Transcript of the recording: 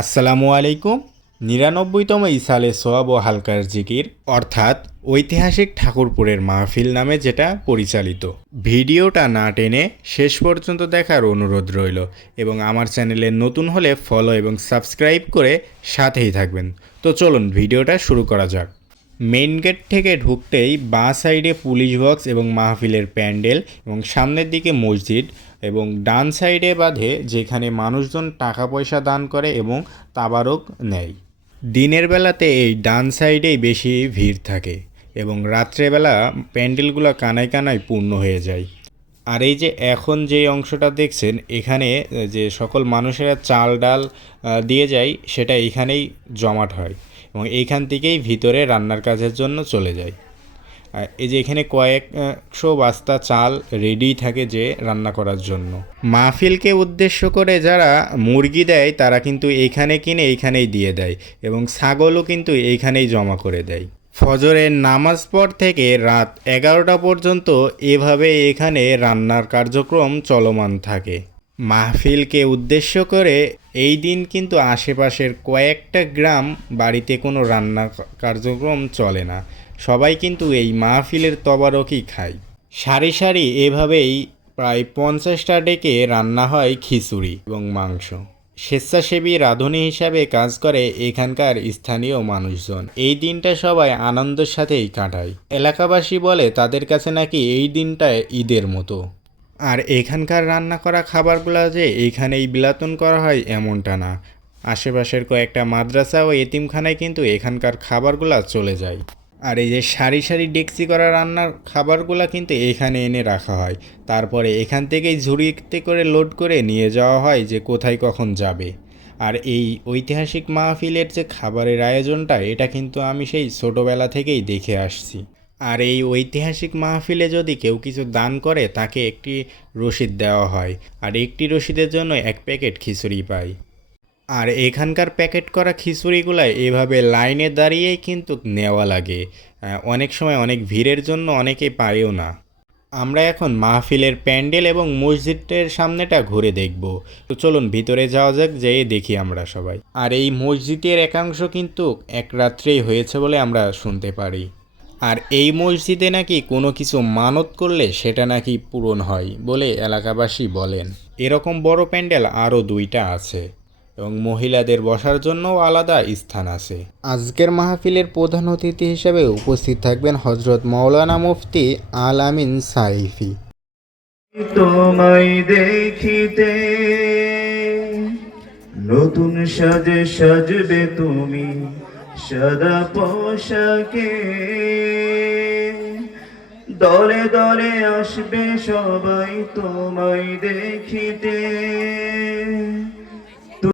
আসসালামু আলাইকুম। নিরানব্বইতম ইসালে সোয়াব ও হালকার জিকির, অর্থাৎ ঐতিহাসিক ঠাকুরপুরের মাহফিল নামে যেটা পরিচালিত। ভিডিওটা না টেনে শেষ পর্যন্ত দেখার অনুরোধ রইল এবং আমার চ্যানেলে নতুন হলে ফলো এবং সাবস্ক্রাইব করে সাথেই থাকবেন। তো চলুন ভিডিওটা শুরু করা যাক। মেইন গেট থেকে ঢুকতেই বাঁ সাইডে পুলিশ বক্স এবং মাহফিলের প্যান্ডেল এবং সামনের দিকে মসজিদ এবং ডান সাইডে বাঁধে যেখানে মানুষজন টাকা পয়সা দান করে এবং তাবারক নেয়। দিনের বেলাতে এই ডান সাইডেই বেশি ভিড় থাকে এবং রাত্রেবেলা প্যান্ডেলগুলো কানায় কানায় পূর্ণ হয়ে যায়। আর এই যে এখন যে অংশটা দেখছেন, এখানে যে সকল মানুষেরা চাল ডাল দিয়ে যায়, সেটা এখানেই জমাট হয়। এবং এইখান থেকেই ভিতরে রান্নার কাজের জন্য চলে যায়। এই যে এখানে কয়েকশো বাস্তা চাল রেডি থাকে যে রান্না করার জন্য। মাহফিলকে উদ্দেশ্য করে যারা মুরগি দেয়, তারা কিন্তু এইখানে কিনে এইখানেই দিয়ে দেয় এবং ছাগলও কিন্তু এইখানেই জমা করে দেয়। ফজরের নামাজ পর থেকে রাত এগারোটা পর্যন্ত এভাবে এখানে রান্নার কার্যক্রম চলমান থাকে। মাহফিলকে উদ্দেশ্য করে এই দিন কিন্তু আশেপাশের কয়েকটা গ্রাম বাড়িতে কোনো রান্না কার্যক্রম চলে না। সবাই কিন্তু এই মাহফিলের তবারকই খায়। সারি সারি এভাবেই প্রায় পঞ্চাশটা ডেকে রান্না হয় খিচুড়ি এবং মাংস। স্বেচ্ছাসেবী রাঁধুনি হিসাবে কাজ করে এখানকার স্থানীয় মানুষজন। এই দিনটা সবাই আনন্দের সাথেই কাটায়। এলাকাবাসী বলে তাদের কাছে নাকি এই দিনটা ঈদের মতো। আর এখানকার রান্না করা খাবারগুলো যে এইখানেই বিলাতন করা হয় এমনটা না। আশেপাশের কয়েকটা মাদ্রাসা ও এতিমখানায় কিন্তু এখানকার খাবারগুলো চলে যায়। আর এই যে সারি সারি ডেকচি করা রান্নার খাবারগুলো কিন্তু এখানে এনে রাখা হয়। তারপরে এখান থেকেই ঝুড়িতে করে লোড করে নিয়ে যাওয়া হয় যে কোথায় কখন যাবে। আর এই ঐতিহাসিক মাহফিলের যে খাবারের আয়োজনটা, এটা কিন্তু আমি সেই ছোটোবেলা থেকেই দেখে আসছি। আর এই ঐতিহাসিক মাহফিলে যদি কেউ কিছু দান করে, তাকে একটি রসিদ দেওয়া হয়। আর একটি রসিদের জন্য এক প্যাকেট খিচুড়ি পায় আর এখানকার প্যাকেট করা খিচুড়িগুলো এভাবে লাইনে দাঁড়িয়েই কিন্তু নেওয়া লাগে। অনেক সময় অনেক ভিড়ের জন্য অনেকে পায়ও না। আমরা এখন মাহফিলের প্যান্ডেল এবং মসজিদের সামনেটা ঘুরে দেখব। তো চলুন ভিতরে যাওয়া যাক, যেয়ে দেখি আমরা সবাই। আর এই মসজিদের একাংশ কিন্তু এক রাত্রেই হয়েছে বলে আমরা শুনতে পারি। আর এই মসজিদে নাকি কোনো কিছু মানত করলে সেটা নাকি পূরণ হয় বলে এলাকাবাসী বলেন। এরকম বড় প্যান্ডেল আরও দুইটা আছে এবং মহিলাদের বসার জন্যও আলাদা স্থান আছে। আজকের মাহফিলের প্রধান অতিথি হিসেবে উপস্থিত থাকবেন হজরত মৌলানা মুফতি আল আমিন সাইফি। তোমায় দেখিতে নতুন সাজে সাজবে তুমি। সাদা পোশাকে দলে দলে আসবে সবাই তোমায় দেখিতে।